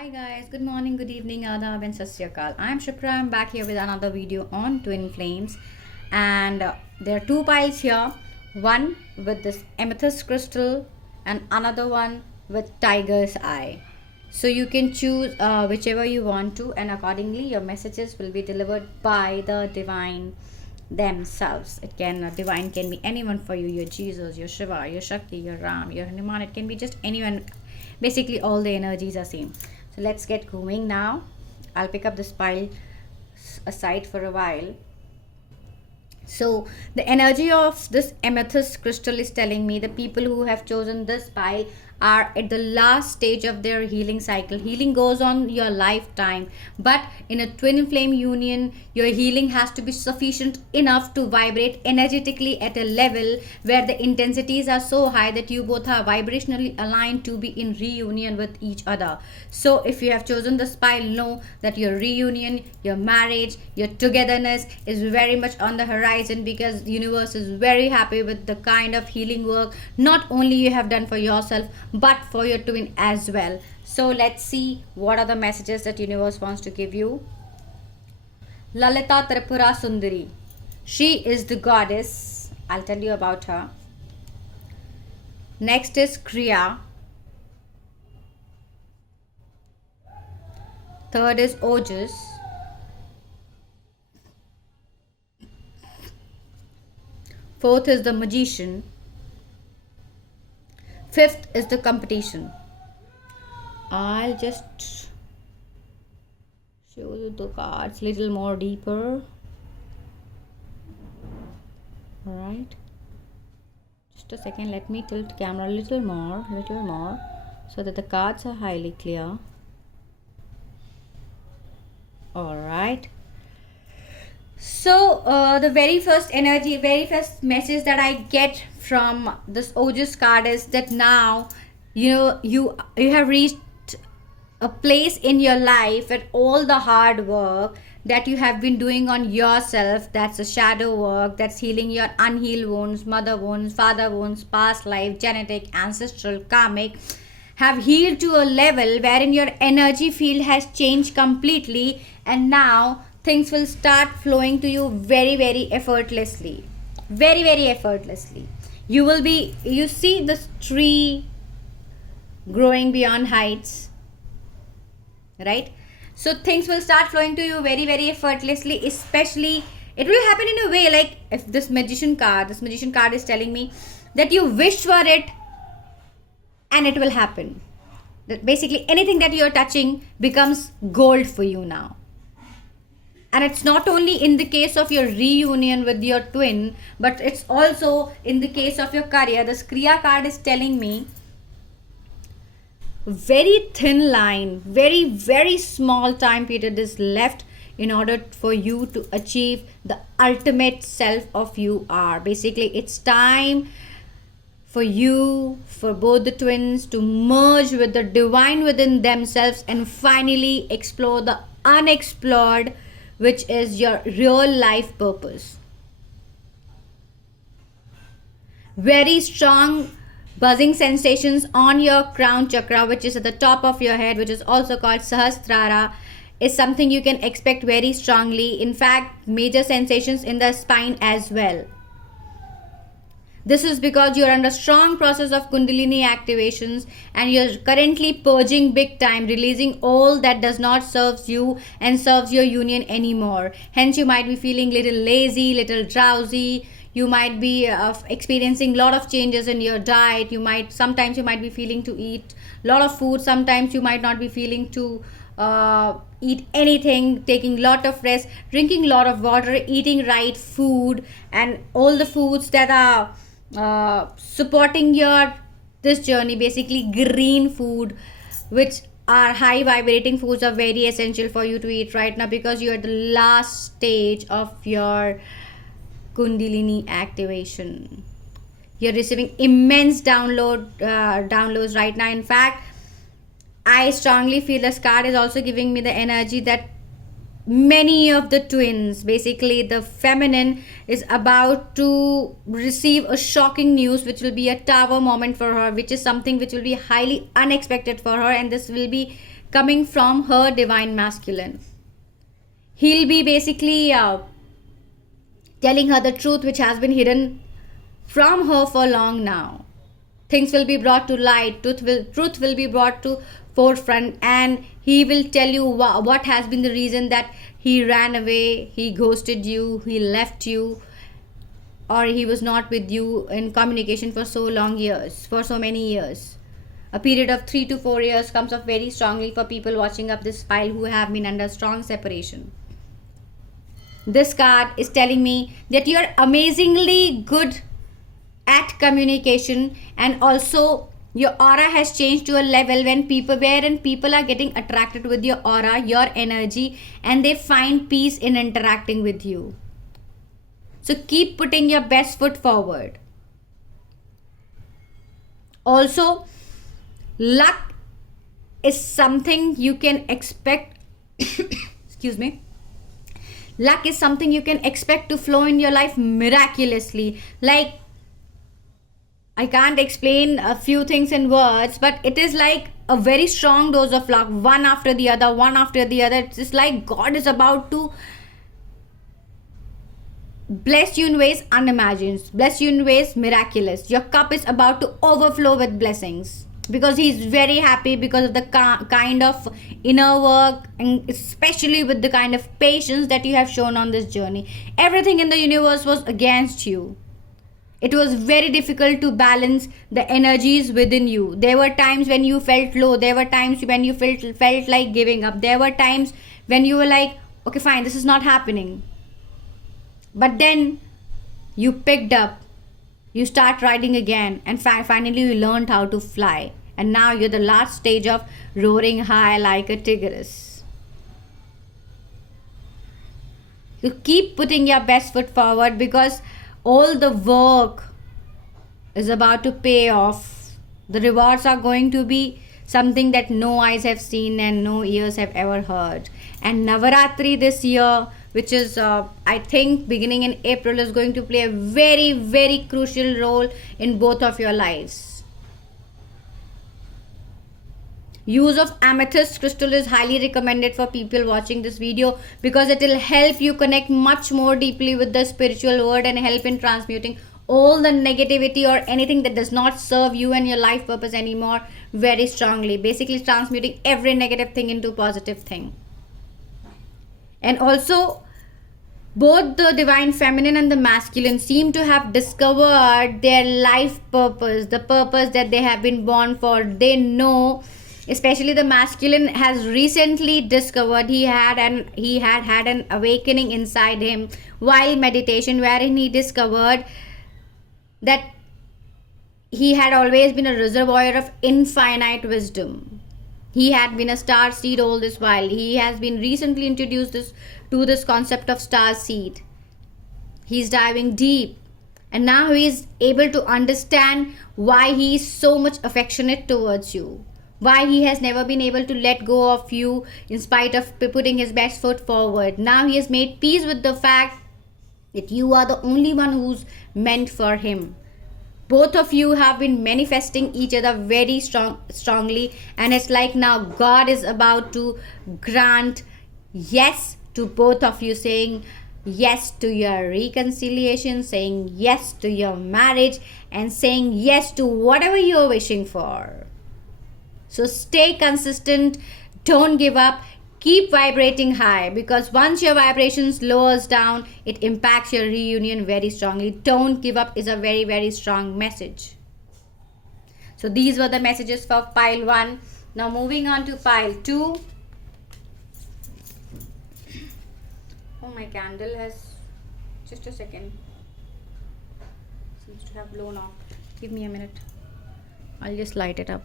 Hi guys, good morning, good evening, Adab and Sat Sri Akal. I am Shukra. I'm back here with another video on twin flames, and there are two piles here. One with this amethyst crystal, and another one with tiger's eye. So you can choose whichever you want to, and accordingly, your messages will be delivered by the divine themselves. It can divine can be anyone for you. Your Jesus, your Shiva, your Shakti, your Ram, your Hanuman. It can be just anyone. Basically, all the energies are same. So let's get going now. I'll pick up this pile aside for a while. So the energy of this amethyst crystal is telling me the people who have chosen this pile are at the last stage of their healing cycle. Healing goes on your lifetime, but in a twin flame union, your healing has to be sufficient enough to vibrate energetically at a level where the intensities are so high that you both are vibrationally aligned to be in reunion with each other. So if you have chosen this pile, know that your reunion, your marriage, your togetherness is very much on the horizon, because the universe is very happy with the kind of healing work not only you have done for yourself but for your twin as well. So let's see what are the messages that universe wants to give you. Lalita Tripura Sundari. She is the goddess. I'll tell you about her. Next is Kriya. Third is Ojas. Fourth is the magician. Fifth is the competition. I'll just show you the cards little more deeper. Alright. Just a second, let me tilt camera a little more, so that the cards are highly clear. Alright. So the very first message that I get from this Ojas card is that now you have reached a place in your life that all the hard work that you have been doing on yourself, that's a shadow work, that's healing your unhealed wounds, mother wounds, father wounds, past life, genetic, ancestral, karmic, have healed to a level wherein your energy field has changed completely, and now things will start flowing to you very effortlessly. Very effortlessly. You see this tree growing beyond heights, right? So things will start flowing to you very effortlessly. Especially it will happen in a way like, if this magician card is telling me that you wish for it and it will happen. That basically anything that you're touching becomes gold for you now. And it's not only in the case of your reunion with your twin, but it's also in the case of your career. This Kriya card is telling me very thin line, very small time period is left in order for you to achieve the ultimate self of you are. Basically, it's time for you, for both the twins, to merge with the divine within themselves and finally explore the unexplored, which is your real life purpose. Very strong buzzing sensations on your crown chakra, which is at the top of your head, which is also called Sahasrara, is something you can expect very strongly. In fact, major sensations in the spine as well. This is because you're under strong process of Kundalini activations, and you're currently purging big time, releasing all that does not serve you and serves your union anymore. Hence, you might be feeling little lazy, little drowsy. You might be experiencing a lot of changes in your diet. Sometimes you might be feeling to eat a lot of food. Sometimes you might not be feeling to eat anything, taking lot of rest, drinking lot of water, eating right food, and all the foods that are supporting this journey. Basically green food, which are high vibrating foods, are very essential for you to eat right now, because you're at the last stage of your Kundalini activation. You're receiving immense downloads right now. In fact, I strongly feel this card is also giving me the energy that many of the twins, basically the feminine, is about to receive a shocking news, which will be a tower moment for her, which is something which will be highly unexpected for her, and this will be coming from her divine masculine. He'll be basically telling her the truth which has been hidden from her for long now. Things will be brought to light, truth will be brought to forefront, and he will tell you what has been the reason that he ran away, he ghosted you, he left you, or he was not with you in communication for so many years. A period of 3 to 4 years comes up very strongly for people watching up this file who have been under strong separation. This card is telling me that you are amazingly good at communication, and also your aura has changed to a level wherein people are getting attracted with your aura, your energy, and they find peace in interacting with you. So keep putting your best foot forward. Also, luck is something you can expect excuse me. Luck is something you can expect to flow in your life miraculously. Like, I can't explain a few things in words, but it is like a very strong dose of luck, one after the other, one after the other. It's just like God is about to bless you in ways unimagined, bless you in ways miraculous. Your cup is about to overflow with blessings because He's very happy because of the kind of inner work, and especially with the kind of patience that you have shown on this journey. Everything in the universe was against you. It was very difficult to balance the energies within you. There were times when you felt low. There were times when you felt like giving up. There were times when you were like, okay, fine, this is not happening. But then you picked up, you start riding again, and finally you learned how to fly. And now you're the last stage of roaring high like a tigress. You keep putting your best foot forward because all the work is about to pay off. The rewards are going to be something that no eyes have seen and no ears have ever heard. And Navaratri this year, which is I think beginning in April, is going to play a very, very crucial role in both of your lives. Use of amethyst crystal is highly recommended for people watching this video because it will help you connect much more deeply with the spiritual world and help in transmuting all the negativity or anything that does not serve you and your life purpose anymore very strongly. Basically transmuting every negative thing into positive thing. And also, both the divine feminine and the masculine seem to have discovered their life purpose, the purpose that they have been born for. They know, especially the masculine has recently discovered, he had had an awakening inside him while meditation, wherein he discovered that he had always been a reservoir of infinite wisdom. He had been a star seed all this while. He has been recently introduced to this concept of star seed. He's diving deep, and now he is able to understand why he is so much affectionate towards you, why he has never been able to let go of you in spite of putting his best foot forward. Now he has made peace with the fact that you are the only one who's meant for him. Both of you have been manifesting each other very strongly, and it's like now God is about to grant yes to both of you, saying yes to your reconciliation, saying yes to your marriage, and saying yes to whatever you're wishing for. So stay consistent, don't give up, keep vibrating high, because once your vibrations lowers down, it impacts your reunion very strongly. Don't give up is a very, very strong message. So these were the messages for pile 1. Now moving on to pile 2. Oh, my candle has, just a second, seems to have blown off. Give me a minute. I'll just light it up.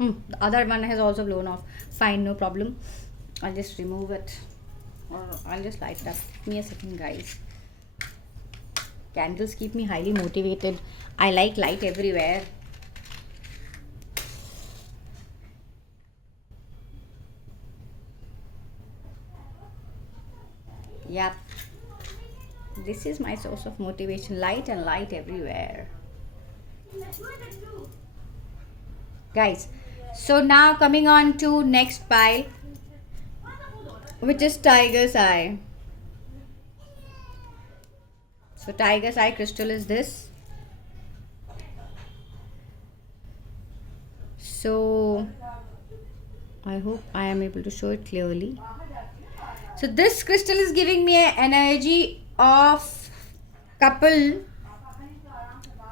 The other one has also blown off. Fine, no problem. I'll just remove it, or I'll just light it up. Give me a second, guys. Candles keep me highly motivated. I like light everywhere. Yep. This is my source of motivation. Light and light everywhere. guys. So now coming on to next pile, which is Tiger's Eye. So Tiger's Eye crystal is this. So I hope I am able to show it clearly. So this crystal is giving me an energy of couple,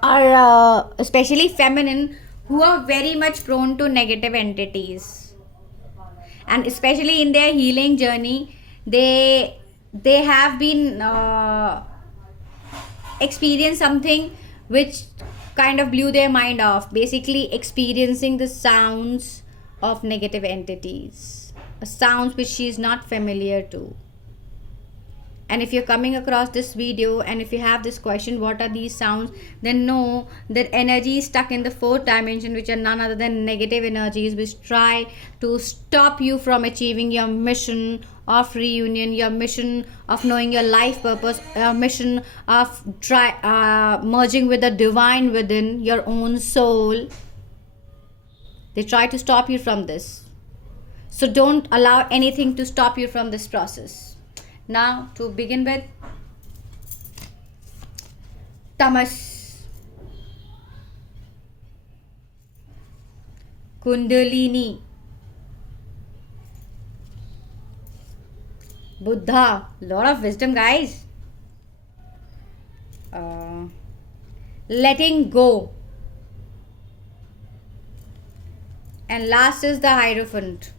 or especially feminine, who are very much prone to negative entities, and especially in their healing journey, they have been experienced something which kind of blew their mind off, basically experiencing the sounds of negative entities, sounds which she is not familiar to. And if you're coming across this video and if you have this question, what are these sounds, then know that energy is stuck in the fourth dimension, which are none other than negative energies which try to stop you from achieving your mission of reunion, your mission of knowing your life purpose, your mission of merging with the divine within your own soul. They try to stop you from this. So don't allow anything to stop you from this process. Now, to begin with, Tamas, Kundalini, Buddha, lot of wisdom, guys. Letting go, and last is the Hierophant.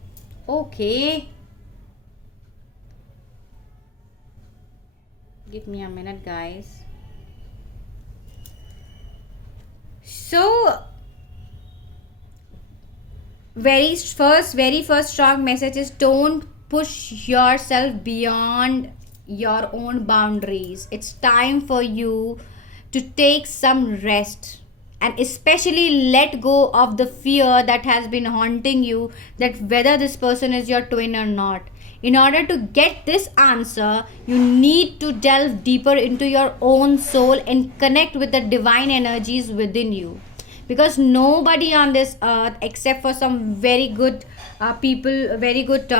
Okay. Give me a minute, guys. So, very first strong message is don't push yourself beyond your own boundaries. It's time for you to take some rest, and especially let go of the fear that has been haunting you, that whether this person is your twin or not. In order to get this answer, you need to delve deeper into your own soul and connect with the divine energies within you. Because nobody on this earth, except for some very good people, very good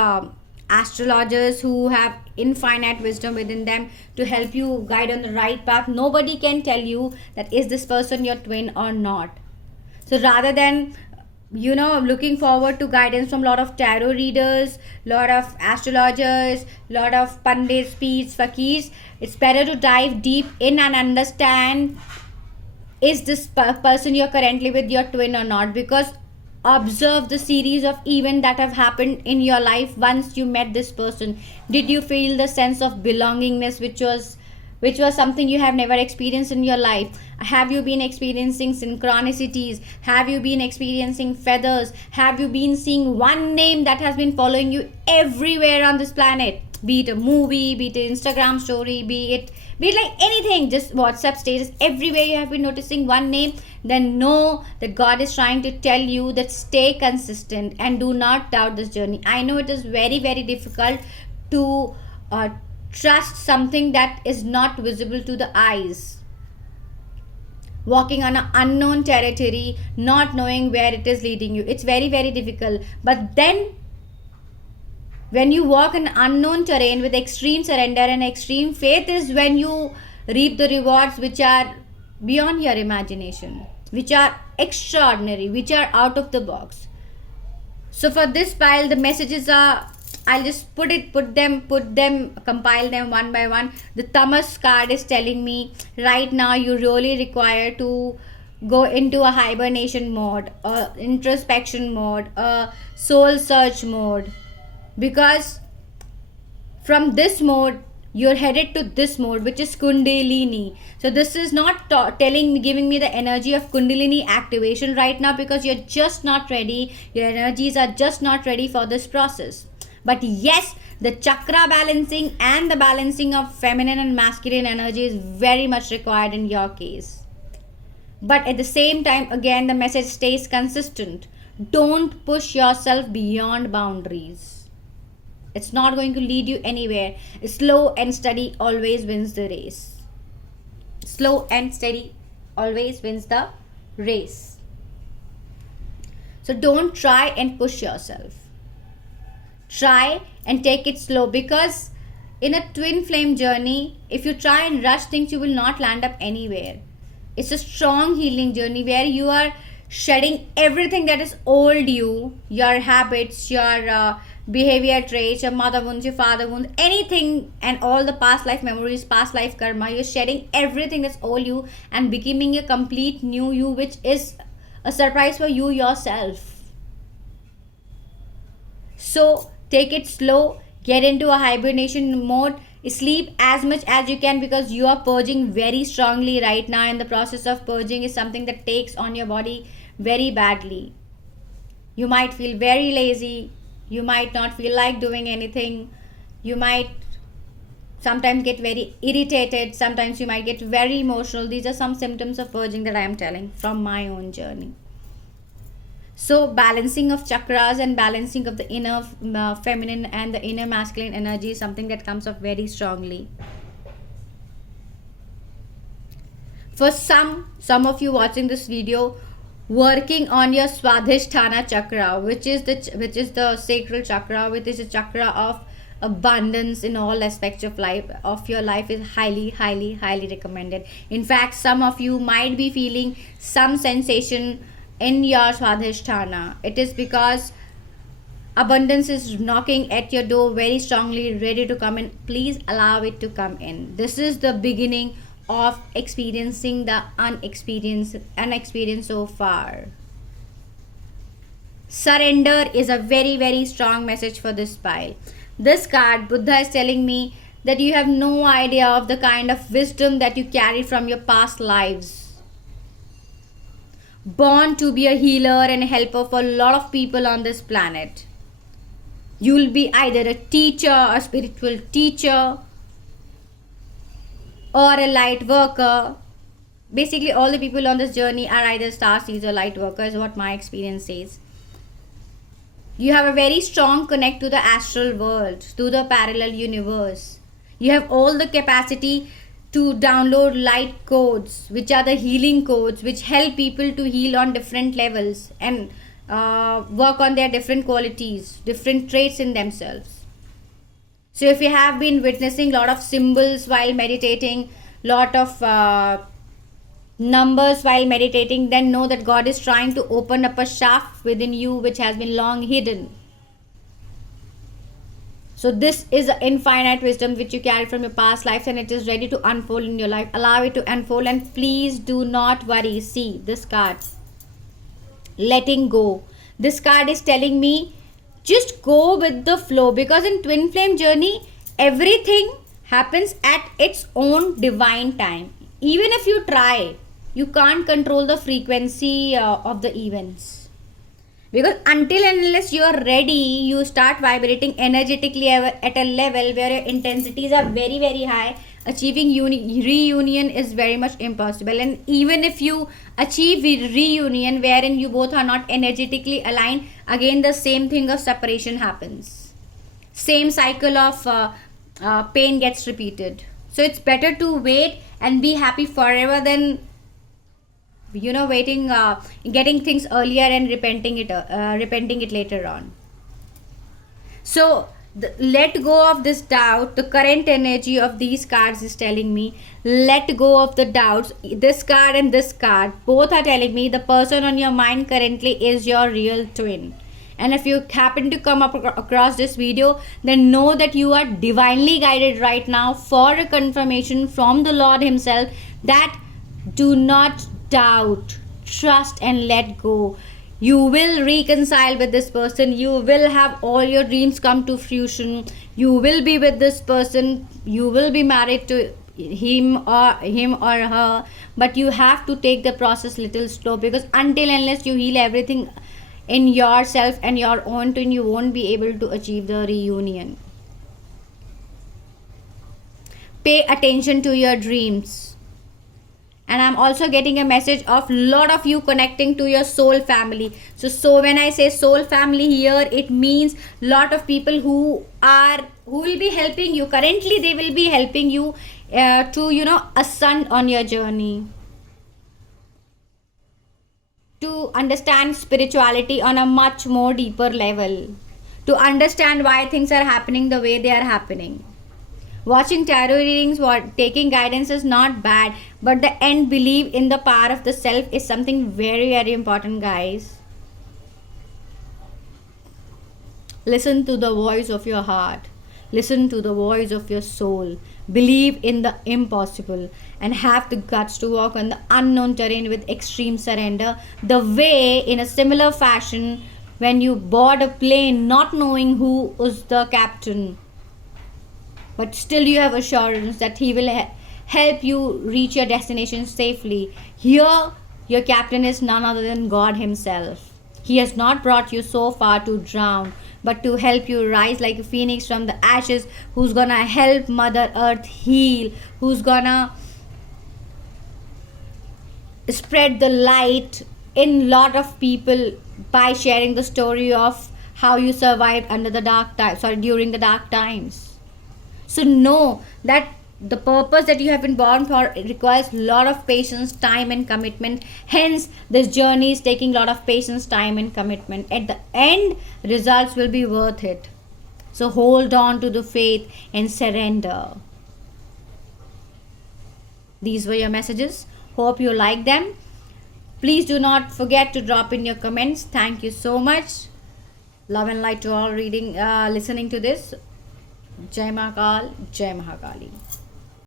astrologers who have infinite wisdom within them to help you guide on the right path, nobody can tell you that is this person your twin or not. So rather than looking forward to guidance from a lot of tarot readers, lot of astrologers, lot of pandits, peets, fakirs, it's better to dive deep in and understand, is this person you're currently with your twin or not? Because observe the series of events that have happened in your life once you met this person. Did you feel the sense of belongingness which was something you have never experienced in your life? Have you been experiencing synchronicities? Have you been experiencing feathers? Have you been seeing one name that has been following you everywhere on this planet? Be it a movie, be it an Instagram story, be it like anything, just WhatsApp status, everywhere you have been noticing one name, then know that God is trying to tell you that stay consistent and do not doubt this journey. I know it is very, very difficult to trust something that is not visible to the eyes. Walking on an unknown territory, not knowing where it is leading you, it's very, very difficult. But then when you walk in unknown terrain with extreme surrender and extreme faith is when you reap the rewards which are beyond your imagination, which are extraordinary, which are out of the box. So for this pile, the messages are, I'll just compile them one by one. The Tamas card is telling me right now you really require to go into a hibernation mode, a introspection mode, a soul search mode. Because from this mode, you're headed to this mode, which is Kundalini. So this is not giving me the energy of Kundalini activation right now, because you're just not ready. Your energies are just not ready for this process. But yes, the chakra balancing and the balancing of feminine and masculine energy is very much required in your case. But at the same time, again, the message stays consistent. Don't push yourself beyond boundaries. It's not going to lead you anywhere. Slow and steady always wins the race. Slow and steady always wins the race. So don't try and push yourself. Try and take it slow, because in a twin flame journey, if you try and rush things, you will not land up anywhere. It's a strong healing journey where you are shedding everything that is old you, your habits, your behavior traits, your mother wounds, your father wounds, anything, and all the past life memories, past life karma. You're shedding everything that's old you and becoming a complete new you, which is a surprise for you yourself. So take it slow, get into a hibernation mode, sleep as much as you can, because you are purging very strongly right now, and the process of purging is something that takes on your body very badly. You might feel very lazy, you might not feel like doing anything, you might sometimes get very irritated, sometimes you might get very emotional. These are some symptoms of purging that I am telling from my own journey. So balancing of chakras and balancing of the inner feminine and the inner masculine energy is something that comes up very strongly. For some of you watching this video, working on your Swadhisthana chakra, which is the sacral chakra, which is a chakra of abundance in all aspects of your life, is highly recommended. In fact, some of you might be feeling some sensation in your Swadhisthana. It is because abundance is knocking at your door very strongly, ready to come in. Please allow it to come in. This is the beginning of experiencing the unexperienced so far. Surrender is a very strong message for this pile. This card, Buddha is telling me that you have no idea of the kind of wisdom that you carry from your past lives. Born to be a healer and a helper for a lot of people on this planet. You'll be either a teacher, a spiritual teacher, or a light worker. Basically, all the people on this journey are either star seeds or light workers, what my experience says. You have a very strong connect to the astral world, to the parallel universe. You have all the capacity to download light codes, which are the healing codes, which help people to heal on different levels and work on their different qualities, different traits in themselves. So if you have been witnessing a lot of symbols while meditating, lot of numbers while meditating, then know that God is trying to open up a shaft within you which has been long hidden. So this is an infinite wisdom which you carry from your past lives, and it is ready to unfold in your life. Allow it to unfold, and please do not worry. See this card, letting go. This card is telling me just go with the flow, because in twin flame journey everything happens at its own divine time. Even if you try, you can't control the frequency of the events, because until and unless you are ready, you start vibrating energetically at a level where your intensities are very high. Achieving reunion is very much impossible. And even if you achieve reunion wherein you both are not energetically aligned, again the same thing of separation happens. Same cycle of pain gets repeated. So it's better to wait and be happy forever than waiting, getting things earlier and repenting it later on. So let go of this doubt. The current energy of these cards is telling me let go of the doubts. This card and this card both are telling me the person on your mind currently is your real twin. And if you happen to come up across this video, then know that you are divinely guided right now for a confirmation from the Lord himself that do not doubt, trust and let go. You will reconcile with this person. You will have all your dreams come to fruition. You will be with this person. You will be married to him or her. But you have to take the process little slow, because until unless you heal everything in yourself and your own twin, you won't be able to achieve the reunion. Pay attention to your dreams. And I'm also getting a message of lot of you connecting to your soul family. So when I say soul family here, it means lot of people who will be helping you. Currently, they will be helping you to ascend on your journey. to understand spirituality on a much more deeper level, to understand why things are happening the way they are happening. Watching tarot readings, taking guidance is not bad, but the end belief in the power of the self is something very, very important, guys. Listen to the voice of your heart. Listen to the voice of your soul. Believe in the impossible and have the guts to walk on the unknown terrain with extreme surrender. The way, in a similar fashion, when you board a plane not knowing who is the captain, but still you have assurance that he will help you reach your destination safely. Here, your captain is none other than God Himself. He has not brought you so far to drown, but to help you rise like a phoenix from the ashes, who's gonna help Mother Earth heal, who's gonna spread the light in lot of people by sharing the story of how you survived under the during the dark times. So know that the purpose that you have been born for requires a lot of patience, time and commitment. Hence, this journey is taking a lot of patience, time and commitment. At the end, results will be worth it. So hold on to the faith and surrender. These were your messages. Hope you like them. Please do not forget to drop in your comments. Thank you so much. Love and light to all listening to this. Jai Mahakal, Jai Mahakali.